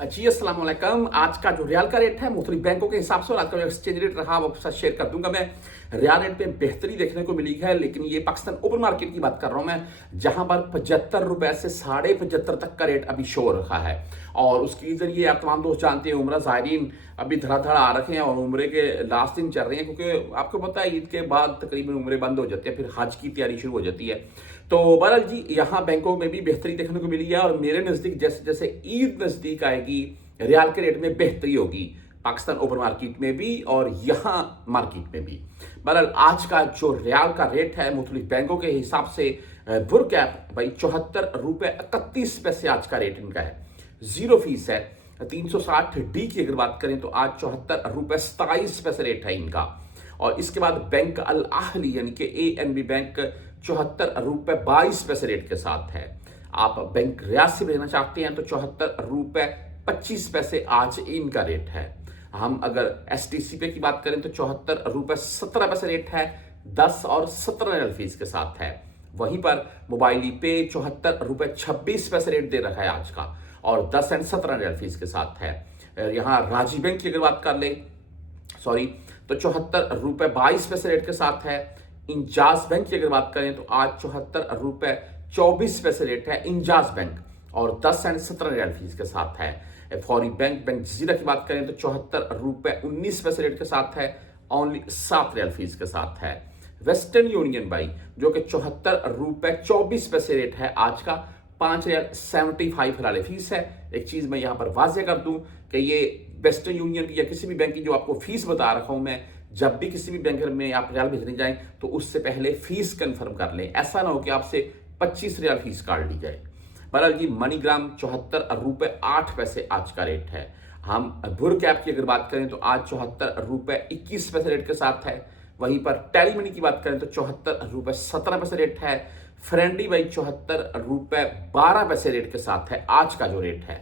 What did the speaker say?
जी अस्सलाम वालेकुम। आज का जो रियाल का रेट है मुख्तलिफ बैंकों के हिसाब से और आज का जो एक्सचेंज रेट रहा वो आपके साथ शेयर कर दूंगा मैं। रियाल रेट में बेहतरी देखने को मिली है, लेकिन ये पाकिस्तान ओपन मार्केट की बात कर रहा हूं मैं, जहां पर 75 रुपए से 75.5 तक का रेट अभी शो रखा है। और उसके जरिए आप तमाम दोस्त जानते हैं उम्रा ज़ायरीन अभी धड़ाधड़ आ रखे हैं और उम्रे के लास्ट दिन चल रहे हैं, क्योंकि आपको पता है ईद के बाद तकरीबन उम्रे बंद हो जाते हैं, फिर हज की तैयारी शुरू हो जाती है। तो बहरहाल जी यहाँ बैंकों में भी बेहतरी देखने को मिली है और मेरे नज़दीक जैसे जैसे ईद नज़दीक आएगी रियाल के रेट में बेहतरी होगी, पाकिस्तान ओपन मार्केट में भी और यहाँ मार्केट में भी। बहरहाल आज का जो रियाल का रेट है मुख्तलिफ बैंकों के हिसाब से बुर कैप भाई 74 रुपए 31 पैसे आज का रेट इनका है, 0 फीस है। 360 डी की अगर बात करें तो आज 74 रुपए 27 पैसे रेट है इनका। और इसके बाद बैंक अल आहली यानी कि ANB बैंक 74 रुपए 22 पैसे रेट के साथ है। आप बैंक रियाज से भेजना चाहते हैं तो 74 रुपए 25 पैसे आज इनका रेट है। हम अगर STC पे की बात करें तो 74 रुपए 17 पैसे रेट है, 10 और 17 रियाल फीस के साथ है। वहीं पर मोबाइली पे 74 रुपए 26 पैसे रेट दे रखा है आज का और 10 एंड 17 रियाल फीस के साथ है। यहाँ राजी बैंक की अगर बात कर ले तो 74 रुपए 22 पैसे रेट के साथ है। इंजाज बैंक की अगर बात करें तो आज 74 रुपए 24 पैसे रेट है इंजाज बैंक और 10 एंड 17 रियाल फीस के साथ है। फौरी बैंक जजीरा की बात करें तो 74 रुपए 19 पैसे रेट के साथ है, ओनली 7 रियाल फीस के साथ है। वेस्टर्न यूनियन भाई जो कि 74 रुपए 24 पैसे रेट है आज का, 5 रियाल 75 रियाल फीस है। एक चीज मैं यहां पर वाजे कर दूं कि ये वेस्टर्न यूनियन की या किसी भी बैंक की जो आपको फीस बता रखा हूं मैं, जब भी किसी भी बैंक में आप रियाल भेजने जाएं तो उससे पहले फीस कंफर्म कर लें, ऐसा ना हो कि आपसे 25 रियाल फीस काट ली जाए। बहरहाल ये मनीग्राम 74 रुपए 8 पैसे आज का रेट है। हम बुर कैप की अगर बात करें तो आज 74 रुपए 21 पैसे रेट के साथ है। वहीं पर टेली मनी की बात करें तो 74 रुपए 17 पैसे रेट है। फ्रेंडी भाई 74 रुपए 12 पैसे रेट के साथ है आज का जो रेट है।